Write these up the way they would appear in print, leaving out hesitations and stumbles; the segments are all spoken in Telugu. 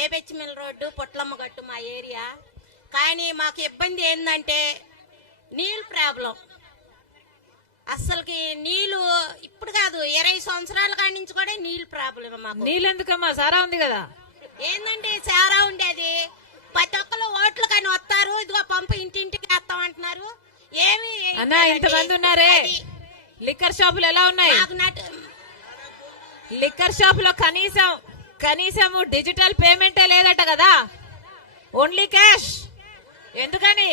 ఏబెచ్చిమిల్ రోడ్డు పొట్లమ్మ గట్టు మా ఏరియా. కానీ మాకు ఇబ్బంది ఏంటంటే నీళ్ళు ప్రాబ్లం. అస్సలకి నీళ్లు ఇప్పుడు కాదు 20 సంవత్సరాల కాడి నుంచి కూడా నీళ్ళు ప్రాబ్లం మాకు. నీళ్ళు ఎందుకమ్మా, సారా ఉంది కదా. ఏందంటే సారా ఉండేది, ప్రతి ఒక్కరు ఓట్లు కానీ వస్తారు, ఇదిగో పంపు ఇంటింటికి వేస్తాం అంటున్నారు. ఏమి అన్నా ఇంతమంది ఉన్నారే, లిక్కర్ షాపులు ఎలా ఉన్నాయి? లిక్కర్ షాప్ లో కనీసం డిజిటల్ పేమెంటే లేదట కదా, ఓన్లీ క్యాష్. ఎందుకని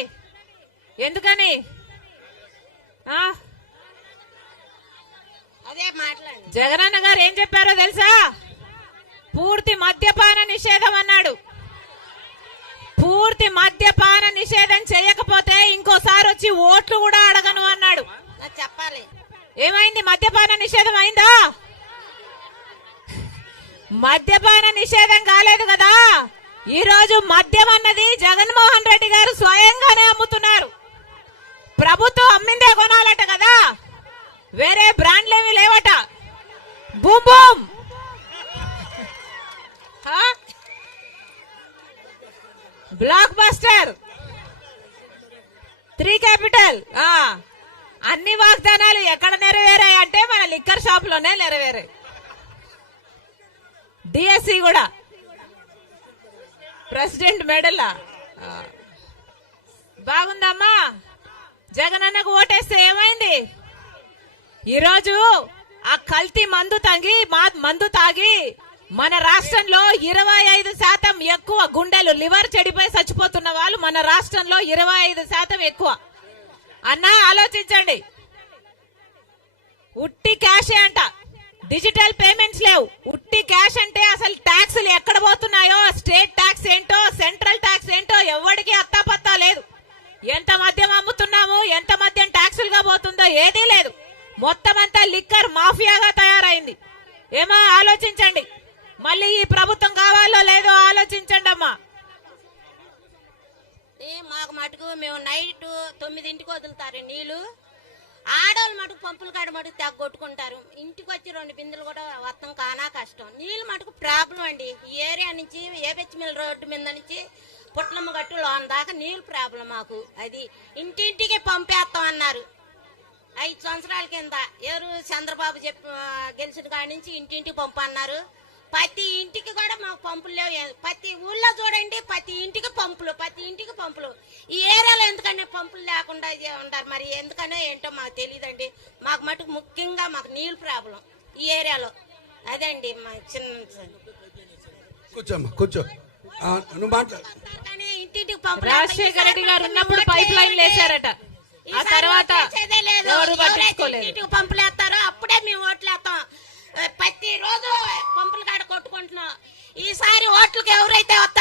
అదే మాట్లాడు. జగనన్న గారు ఏం చెప్పారో తెలుసా? పూర్తి మద్యపాన నిషేధం అన్నాడు. పూర్తి మద్యపాన నిషేధం చేయకపోతే ఇంకోసారి వచ్చి ఓట్లు కూడా అడగను అన్నాడు. చెప్పాలి. ఏమైంది? మద్యపాన నిషేధం అయిందా? మద్యపాన నిషేధం కాలేదు కదా. ఈ రోజు మద్యం అన్నది జగన్మోహన్ రెడ్డి గారు స్వయంగానే అమ్ముతున్నారు. ప్రభుత్వం అమ్మిందే కొనాలట కదా, వేరే బ్రాండ్లేమీ లేవట. Boom boom blockbuster 3 capital అన్ని వాగ్దానాలు ఎక్కడ నెరవేరాయి అంటే మన లిక్కర్ షాప్ లోనే నెరవేరాయి. డిఎస్సి కూడా ప్రెసిడెంట్ మెడల్ బాగుందమ్మా. జగనన్నకు ఓటేస్తే ఏమైంది? ఈరోజు ఆ కల్తీ మందు తాగి మన రాష్ట్రంలో 25% ఎక్కువ గుండెలు లివర్ చెడిపోయి చచ్చిపోతున్న వాళ్ళు మన రాష్ట్రంలో 25% ఎక్కువ. అన్నా ఆలోచించండి. ఉట్టి క్యాషే అంట, డిజిటల్ పేమెంట్స్ లేవు. ఉట్టి క్యాష్ అంటే అసలు ట్యాక్సులు ఎక్కడ పోతున్నాయో, స్టేట్ ట్యాక్స్ ఏంటో, సెంట్రల్ ట్యాక్స్ ఏంటో ఎవరికి అత్తాపత్తా లేదు. ఎంత మద్యం అమ్ముతున్నాము, ఎంత మద్యం ట్యాక్సులుగా పోతుందో ఏదీ లేదు. మొత్తం అంతా లిక్కర్ మాఫియాగా తయారైంది. ఏమో ఆలోచించండి. మళ్ళీ ఈ ప్రభుత్వం కావాలో లేదో ఆలోచించండి అమ్మా. మాకు మటుకు మేము నైట్ 9ంటికి వదులుతారు నీళ్లు. ఆడవాళ్ళు మటుకు పంపుల కాడ మటుకు తెగొట్టుకుంటారు. ఇంటికి వచ్చి 2 బిందెలు కూడా వస్తాం కానా కష్టం. నీళ్ళు మటుకు ప్రాబ్లం అండి. ఈ ఏరియా నుంచి ఏబెచ్చిమిల్ రోడ్డు మీద నుంచి పుట్లమ్మ గట్టు లోన్ దాకా నీళ్ళు ప్రాబ్లం మాకు. అది ఇంటింటికి పంపేస్తాం అన్నారు 5 సంవత్సరాల కింద. ఎవరు చంద్రబాబు గెలిచిన కాడి నుంచి ఇంటింటికి పంపు అన్నారు. ప్రతి ఇంటికి కూడా మాకు పంపులు లేవు. ప్రతి ఊళ్ళో చూడండి, ప్రతి ఇంటికి పంపులు. ఈ ఏరియాలో ఎందుకనే పంపులు లేకుండా ఉంటారు. మరి ఎందుకనో ఏంటో మాకు తెలియదండి. మాకు మటుకు ముఖ్యంగా మాకు నీళ్ళు ప్రాబ్లం ఈ ఏరియాలో. అదే అండి మా చిన్న. కూర్చో నువ్వు మాట్లాడు. ఇంటింటికి పంపులు. రాజశేఖర రెడ్డి గారు ఉన్నప్పుడు పైప్ లైన్ వేశారట, ఆ తర్వాత ఇంటికి పంపులు వేస్తారో అప్పుడే మేము ఓట్లు వేస్తాం. ప్రతి రోజు పంపుల కాడ కొట్టుకుంటున్నాం. ఈసారి ఓట్లకి ఎవరైతే వస్తారో